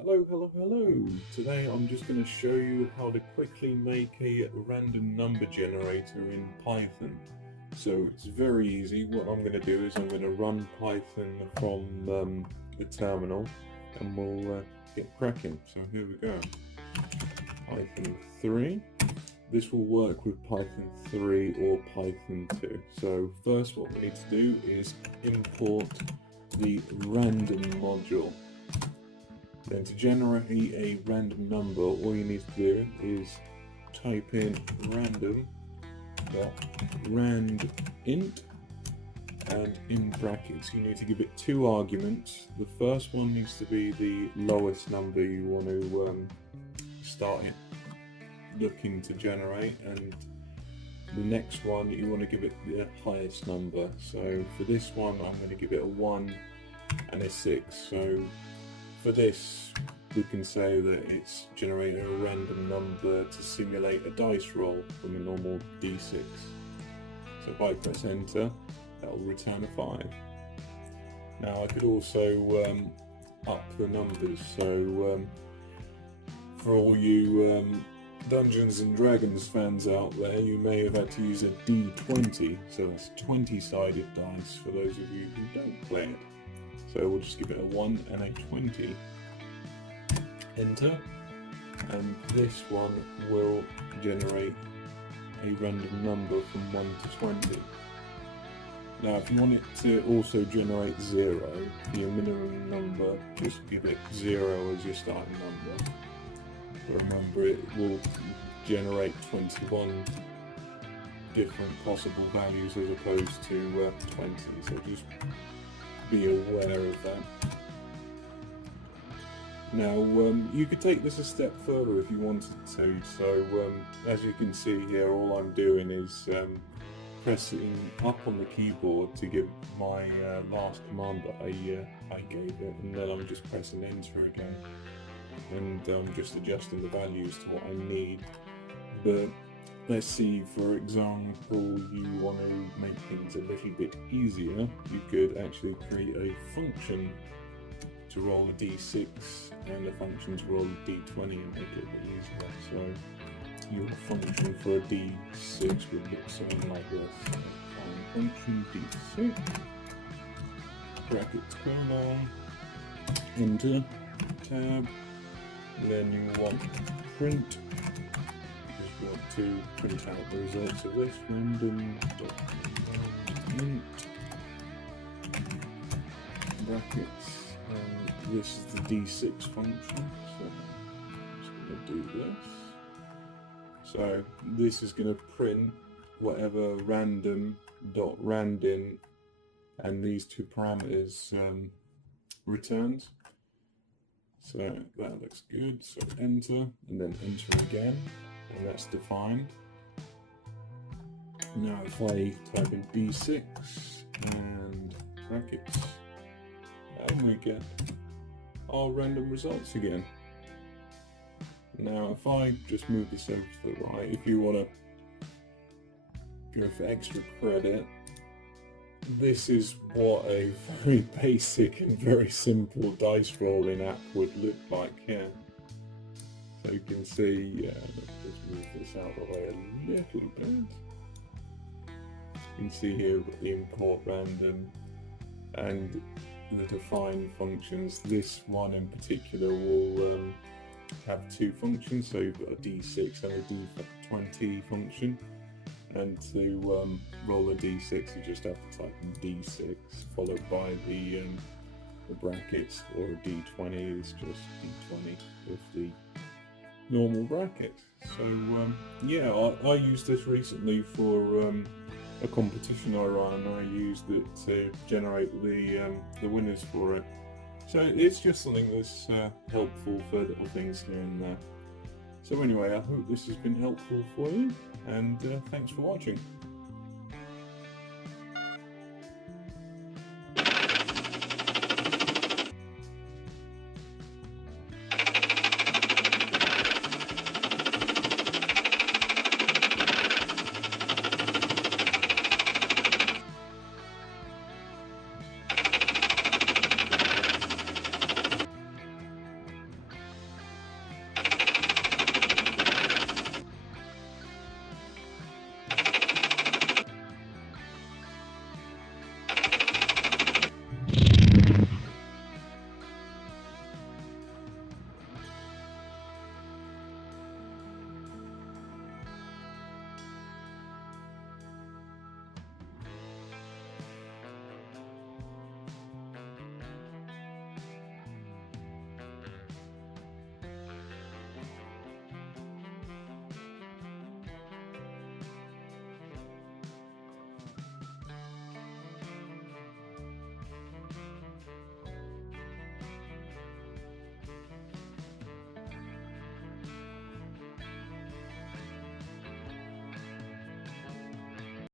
Hello. Today I'm just going to show you how to quickly make a random number generator in Python. So it's very easy. What I'm going to do is I'm going to run Python from the terminal and we'll get cracking. So here we go. Python 3. This will work with Python 3 or Python 2. So first what we need to do is import the random module. Then to generate a random number, all you need to do is type in rand.randint, and in brackets you need to give it two arguments. The first one needs to be the lowest number you want to start looking to generate, and the next one you want to give it the highest number. So for this one I'm going to give it a 1 and a 6. So for this, we can say that it's generating a random number to simulate a dice roll from a normal d6. So if I press enter, that will return a 5. Now I could also up the numbers. So for all you Dungeons and Dragons fans out there, you may have had to use a d20. So that's 20-sided dice for those of you who don't play it. So we'll just give it a 1 and a 20. Enter, and this one will generate a random number from 1 to 20. Now if you want it to also generate 0, for your minimum number, just give it 0 as your starting number. Remember, it will generate 21 different possible values as opposed to 20, so just be aware of that. Now you could take this a step further if you wanted to. So as you can see here, all I'm doing is pressing up on the keyboard to give my last command that I gave it, and then I'm just pressing enter again, and I'm just adjusting the values to what I need. But let's see, for example, you want to make things a little bit easier. You could actually create a function to roll a d6 and a function to roll a d20 and make it a bit easier. So your function for a d6 would look something like this. Find function d6, brackets colon, enter, tab, and then you want print. Want to print out the results of this random.int brackets, and this is the d6 function, so I'm just going to do this. So this is going to print whatever random.randint and these two parameters returns. So that looks good, so enter, and then enter again. And that's defined. Now if I type in d6 and brackets, and we get our random results again. Now if I just move this over to the right, if you want to go for extra credit, this is what a very basic and very simple dice rolling app would look like here. So you can see, let's just move this out of the way a little bit. You can see here the import random and the defined functions. This one in particular will have two functions, so you've got a d6 and a d20 function. And to roll a d6, you just have to type in d6 followed by the brackets, or a d20 is just d20 with the normal bracket. So yeah, I used this recently for a competition I ran. I used it to generate the winners for it. So it's just something that's helpful for little things here and there. So anyway, I hope this has been helpful for you, and thanks for watching.